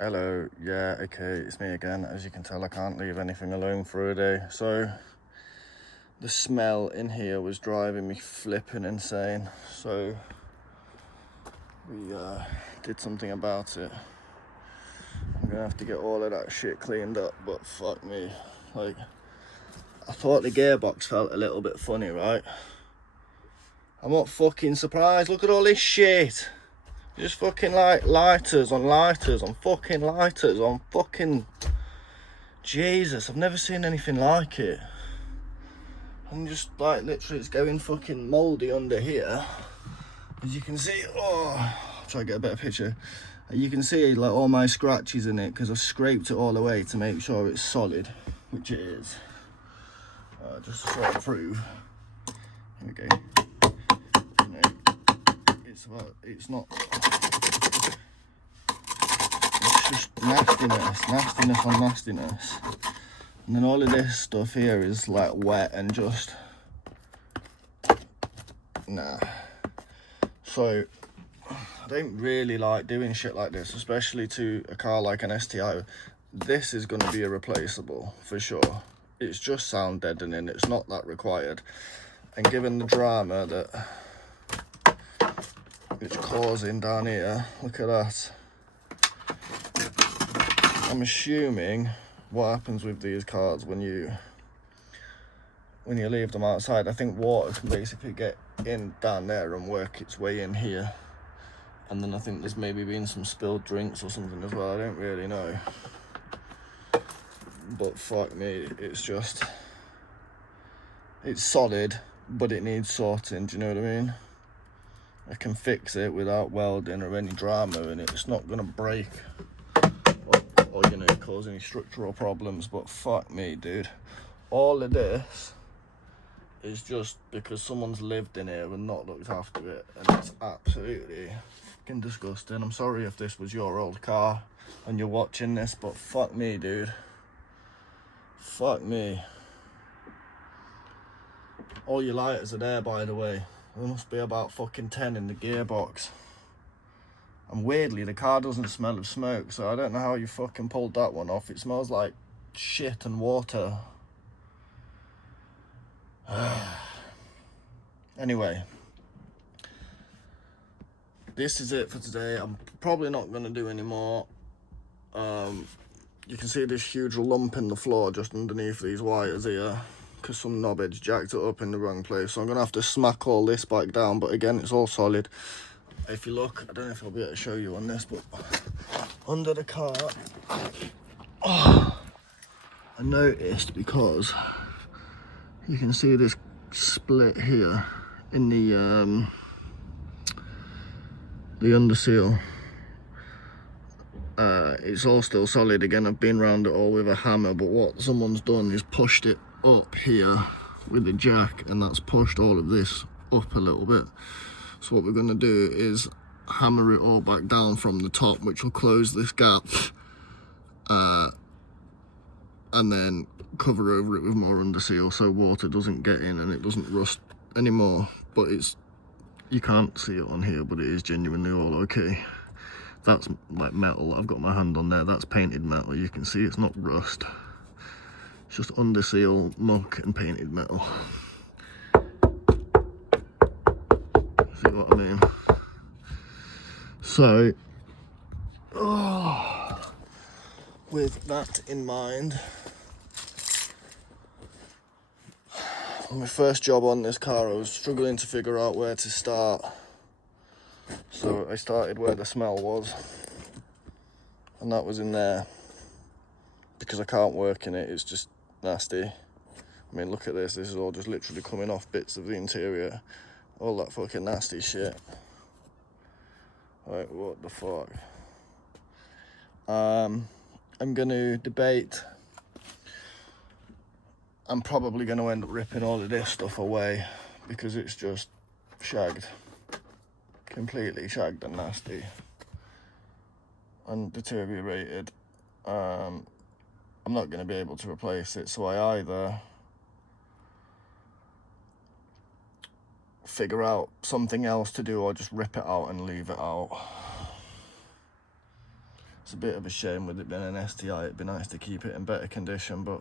Hello, yeah, okay, it's me again. As you can tell, I can't leave anything alone for a day. So, the smell in here was driving me flipping insane. So, we did something about it. I'm gonna have to get all of that shit cleaned up, but fuck me. Like, I thought the gearbox felt a little bit funny, right? I'm not fucking surprised. Look at all this shit. Just fucking like lighters on fucking lighters on fucking... Jesus, I've never seen anything like it. I'm just like literally it's going fucking mouldy under here. As you can see, I'll try to get a better picture. You can see like all my scratches in it because I scraped it all the way to make sure it's solid, which it is. Just to sort of prove. Here we go. You know, it's not, it's just nastiness on nastiness. And then all of this stuff here is like wet and just, nah. So, I don't really like doing shit like this, especially to a car like an STI. This is going to be a replaceable, for sure. It's just sound deadening, it's not that required. And given the drama that it's causing down here, look at that. I'm assuming what happens with these cars when you leave them outside, I think water can basically get in down there and work its way in here. And then I think there's maybe been some spilled drinks or something as well, I don't really know. But fuck me, it's solid, but it needs sorting, do you know what I mean? I can fix it without welding or any drama in it. It's not gonna break or you know, cause any structural problems, but fuck me, dude. All of this is just because someone's lived in here and not looked after it, and it's absolutely fucking disgusting. I'm sorry if this was your old car and you're watching this, but fuck me, dude. Fuck me. All your lighters are there, by the way. There must be about fucking 10 in the gearbox. And weirdly, the car doesn't smell of smoke, so I don't know how you fucking pulled that one off. It smells like shit and water. Anyway, this is it for today. I'm probably not going to do any more. You can see this huge lump in the floor just underneath these wires here, because some knobheads jacked it up in the wrong place. So I'm going to have to smack all this back down, but again, it's all solid. If you look, I don't know if I'll be able to show you on this, but under the car, I noticed, because you can see this split here in the underseal. It's all still solid. Again, I've been around it all with a hammer, but what someone's done is pushed it up here with a jack, and that's pushed all of this up a little bit. So what we're going to do is hammer it all back down from the top, which will close this gap, and then cover over it with more underseal so water doesn't get in and it doesn't rust anymore. But it's, you can't see it on here, but it is genuinely all okay. That's like metal, I've got my hand on there, that's painted metal. You can see it's not rust, it's just underseal, muck and painted metal. See what I mean? So, with that in mind, on my first job on this car, I was struggling to figure out where to start. So I started where the smell was, and that was in there, because I can't work in it, it's just nasty. I mean, look at this, this is all just literally coming off bits of the interior, all that fucking nasty shit. Like, what the fuck? I'm gonna debate. I'm probably gonna end up ripping all of this stuff away, because it's just shagged. Completely shagged and nasty. And deteriorated. I'm not gonna be able to replace it, so I either figure out something else to do or just rip it out and leave it out. It's a bit of a shame with it being an STI. It'd be nice to keep it in better condition, but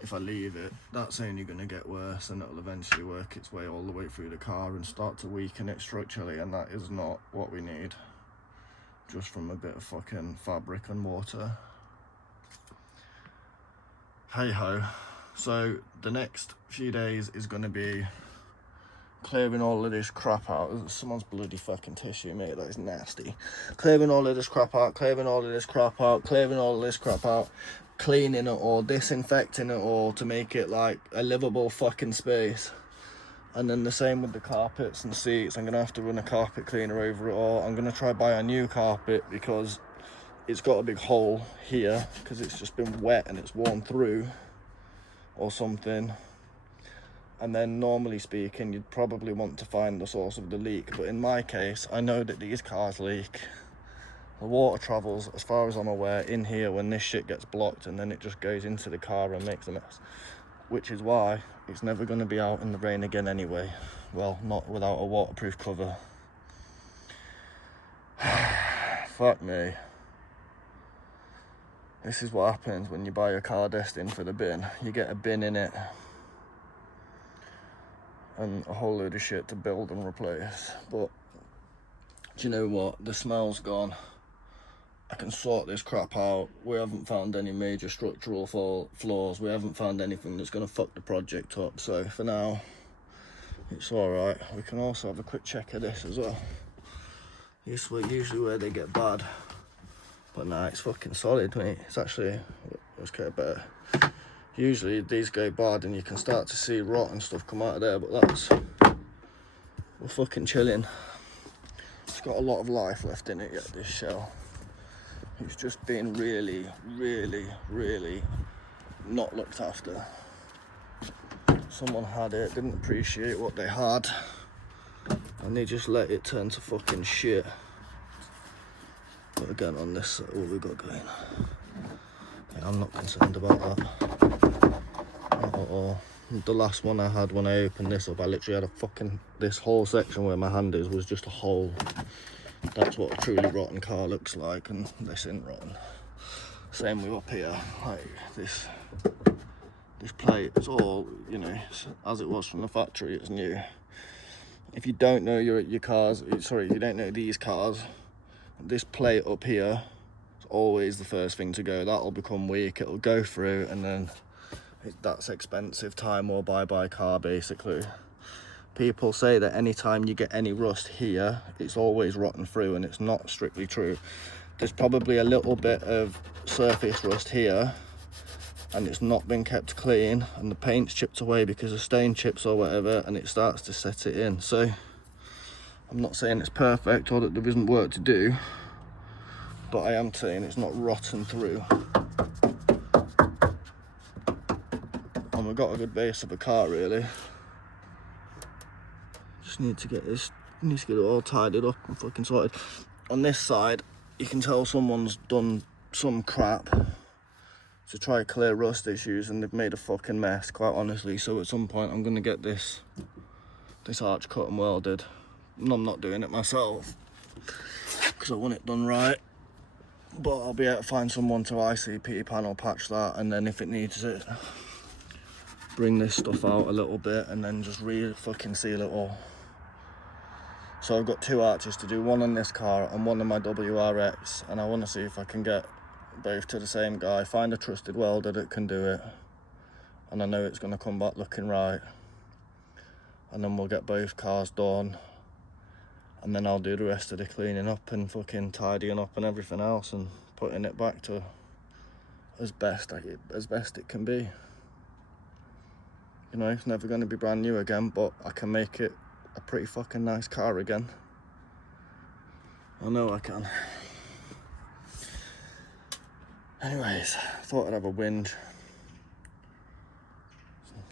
if I leave it, that's only going to get worse, and it'll eventually work its way all the way through the car and start to weaken it structurally, and that is not what we need, just from a bit of fucking fabric and water. Hey ho. So the next few days is going to be clearing all of this crap out. Someone's bloody fucking tissue, mate, that is nasty. Clearing all of this crap out, clearing all of this crap out, clearing all of this crap out, cleaning it all, disinfecting it all to make it like a livable fucking space. And then the same with the carpets and seats. I'm gonna have to run a carpet cleaner over it all. I'm gonna try buy a new carpet because it's got a big hole here because it's just been wet and it's worn through or something. And then normally speaking, you'd probably want to find the source of the leak, but in my case, I know that these cars leak. The water travels, as far as I'm aware, in here when this shit gets blocked, and then it just goes into the car and makes a mess, which is why it's never going to be out in the rain again anyway. Well, not without a waterproof cover. Fuck me. This is what happens when you buy a car destined for the bin. You get a bin in it and a whole load of shit to build and replace. But do you know what? The smell's gone. I can sort this crap out. We haven't found any major structural flaws. We haven't found anything that's going to fuck the project up. So for now, it's all right. We can also have a quick check of this as well. This is usually where they get bad. But nah, it's fucking solid, mate. It's actually, let's get better. Usually these go bad and you can start to see rot and stuff come out of there, but we're fucking chilling. It's got a lot of life left in it yet, this shell. It's just been really, really, really not looked after. Someone had it, didn't appreciate what they had, and they just let it turn to fucking shit. But again, on this, what we got going, yeah, I'm not concerned about that. Not at all. The last one I had when I opened this up, I literally had a fucking, this whole section where my hand is was just a hole. That's what a truly rotten car looks like, and this isn't rotten. Same with up here, like this plate, it's all, you know, as it was from the factory, it's new. If you don't know your cars, sorry, you don't know these cars, this plate up here is always the first thing to go. That'll become weak, it'll go through, and then that's expensive time or buy car basically. People say that anytime you get any rust here, it's always rotten through, and it's not strictly true. There's probably a little bit of surface rust here, and it's not been kept clean, and the paint's chipped away because of stain chips or whatever, and it starts to set it in. So I'm not saying it's perfect or that there isn't work to do, but I am saying it's not rotten through. And we've got a good base of a car, really. Just need to get this, need to get it all tidied up and fucking sorted. On this side, you can tell someone's done some crap to try to clear rust issues, and they've made a fucking mess, quite honestly. So at some point I'm going to get this arch cut and welded. And I'm not doing it myself because I want it done right, but I'll be able to find someone to ICP panel patch that, and then if it needs it, bring this stuff out a little bit and then just fucking seal it all. So I've got two arches to do, one on this car and one on my WRX, and I want to see if I can get both to the same guy, find a trusted welder that can do it, and I know it's going to come back looking right, and then we'll get both cars done, and then I'll do the rest of the cleaning up and fucking tidying up and everything else, and putting it back to as best it can be. You know, it's never going to be brand new again, but I can make it a pretty fucking nice car again. I know I can. Anyways, thought I'd have a whinge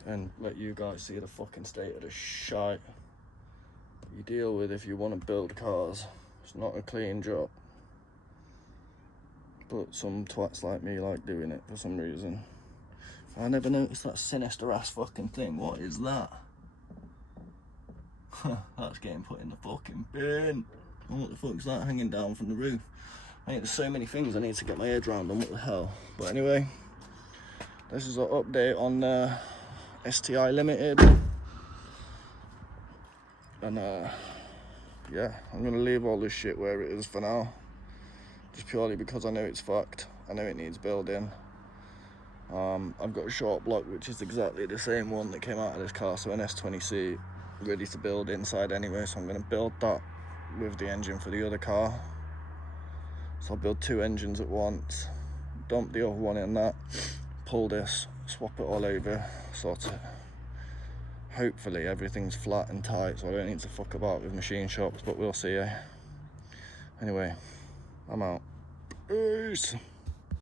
and let you guys see the fucking state of the shite you deal with if you want to build cars. It's not a clean job, but some twats like me like doing it for some reason. I never noticed that sinister ass fucking thing. What is that? That's getting put in the fucking bin. And what the fuck's that hanging down from the roof? There's so many things I need to get my head around on, what the hell. But anyway, this is an update on STI Limited. And yeah, I'm gonna leave all this shit where it is for now. Just purely because I know it's fucked. I know it needs building. I've got a short block which is exactly the same one that came out of this car, so an S20C, ready to build inside anyway, so I'm going to build that with the engine for the other car. So I'll build 2 engines at once, dump the other one in that, pull this, swap it all over, sort it. Hopefully everything's flat and tight so I don't need to fuck about with machine shops, but we'll see. Anyway, I'm out. Peace.